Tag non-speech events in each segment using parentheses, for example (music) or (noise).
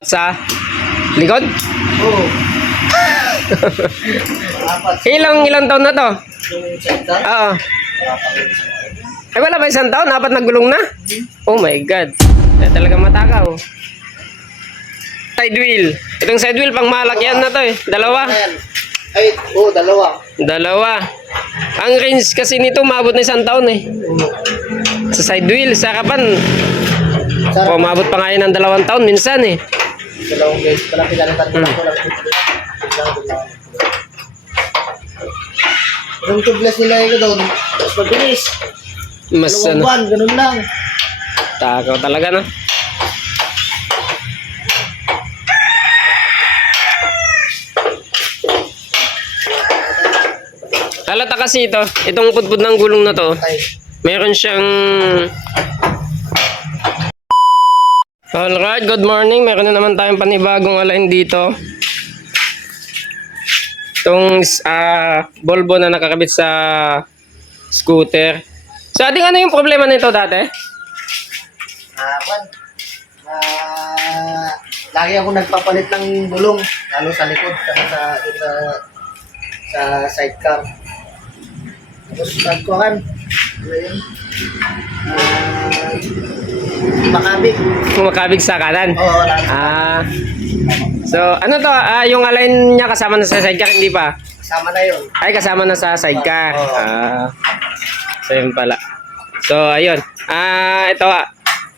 Sa likod? Oo. (laughs) Ilang ilang taon na to? Yung center. Oo. Ay wala ba isang taon? Apat na gulong na? Oh my God. Kaya talaga matakaw. Side wheel. Itong side wheel pang malakyan na to eh. Dalawa. Ay, oo, dalawa. Dalawa. Ang range kasi nito maabot na isang taon eh. Sa side wheel, sa oh, maabot pa nga yun ng dalawang taon minsan eh. Dalawang beses pala pinalitan ko lang ko lang. Yung tubeless nila ito doon, mas mabilis. Mas ano, buwan, ganun lang. takaw talaga no. Halata kasi ito, itong pudpud ng gulong na to, meron siyang Alright, good morning. Meron na naman tayong panibagong align dito. Itong ah, Volvo na nakakabit sa scooter. So, ating ano yung problema nito dati? ah, kwan. Ah, lagi ako nagpapalit ng gulong, lalo sa likod, saka sa, sa, sa sidecar. Tapos nagkuhan, Ah, makabig. Kumakabig sa kanan. Oo. Ah. So, ano to? Ah, yung align niya kasama na sa sidecar, hindi pa? Kasama na yun. Ay, kasama na sa sidecar. Oo. Ah. So, yun pala. So, ayun. Ah, ito ah.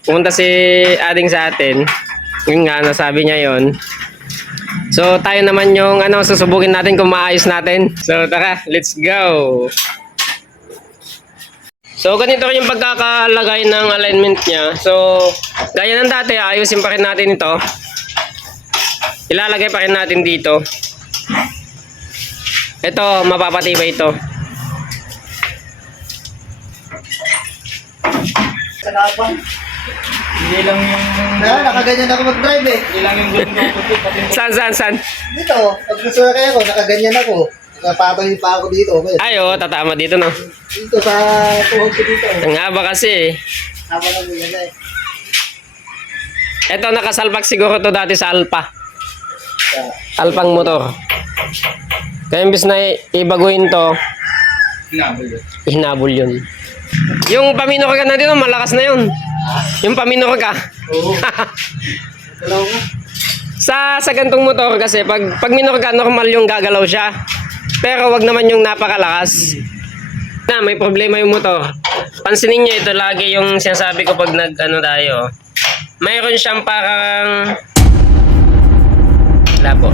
Pumunta si ading sa atin. Yun nga, nasabi niya yon. So, tayo naman yung ano, susubukin natin kung maayos natin. So, tara, let's go! So, ganito yung pagkakalagay ng alignment niya. So, gaya ng dati, ayusin pa rin natin ito. Ilalagay pa rin natin dito. Ito, mapapatibay ito. Kalaban. Hindi lang yung... Na, nakaganyan ako mag-drive eh. Hindi lang yung gulong ng puti, pati. Saan, saan, saan? Dito, pag nasurakay ako, nakaganyan ako. Napatoy pa ako dito. Okay. Ay, oo, tatama dito, no? Dito sa tuhod ko dito. Ang haba kasi. eh. Tama na mo yan eh. Ito, nakasalpak siguro to dati sa Alpa. Sa- Alpang motor. Kaya imbis na ibaguhin to, Hinabol yun. hinabol yun. Yung paminor ka na dito, malakas na yun. Yung paminor ka. Oo. (laughs) Nga. sa sa gantong motor kasi pag pag minor ka normal yung gagalaw siya. Pero wag naman yung napakalakas. Na may problema yung motor. Pansinin niyo ito lagi yung sinasabi ko pag nag ano tayo. Mayroon siyang parang wala po.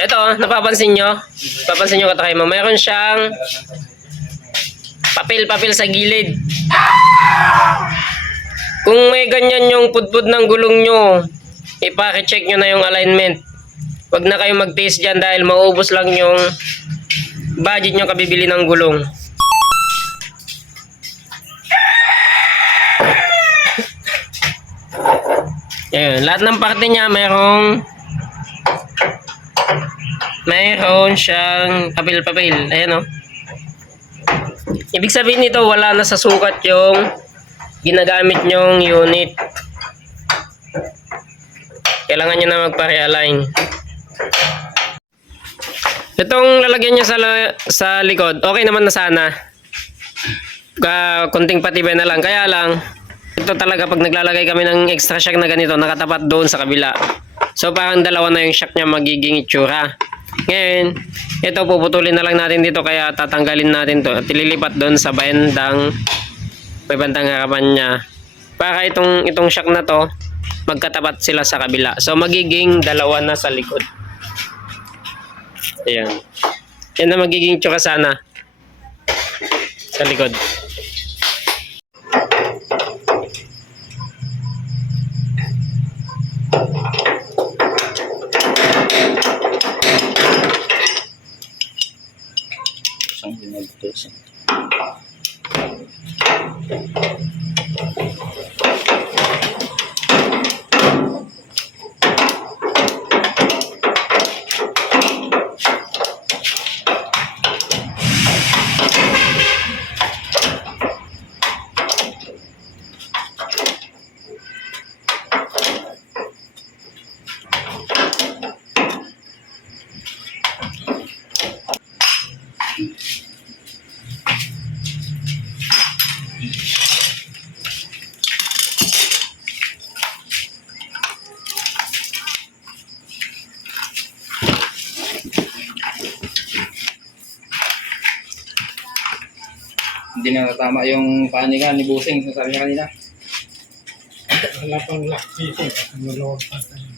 Ito, napapansin nyo? Papansin nyo katakay mo. Mayroon siyang papel-papel sa gilid. Kung may ganyan yung pudpud ng gulong nyo, ipaki-check nyo na yung alignment. Huwag na kayo mag-taste dyan dahil maubos lang yung budget nyo kabibili ng gulong. Ayun, lahat ng parte niya mayroong mayroon siyang papel-papel. Ayan o. Ibig sabihin nito, wala na sa sukat yung ginagamit nyong unit. Kailangan nyo na magpa-realign. Itong lalagyan nyo sa, sa likod, okay naman na sana. Ka, konting patibay na lang. Kaya lang, ito talaga pag naglalagay kami ng extra shock na ganito, nakatapat doon sa kabila. So parang dalawa na yung shock niya magiging itsura. Ngayon, ito puputulin na lang natin dito kaya tatanggalin natin to at ililipat doon sa bandang may bandang harapan niya. Para itong itong shock na to magkatapat sila sa kabila. So magiging dalawa na sa likod. Ayan. Yan na magiging tsura sana sa likod. Isang binagtos. Hindi na tama yung paningan ni Busing. Sabi niya kanina. Wala pang lock dito. Nalawag pa tayo.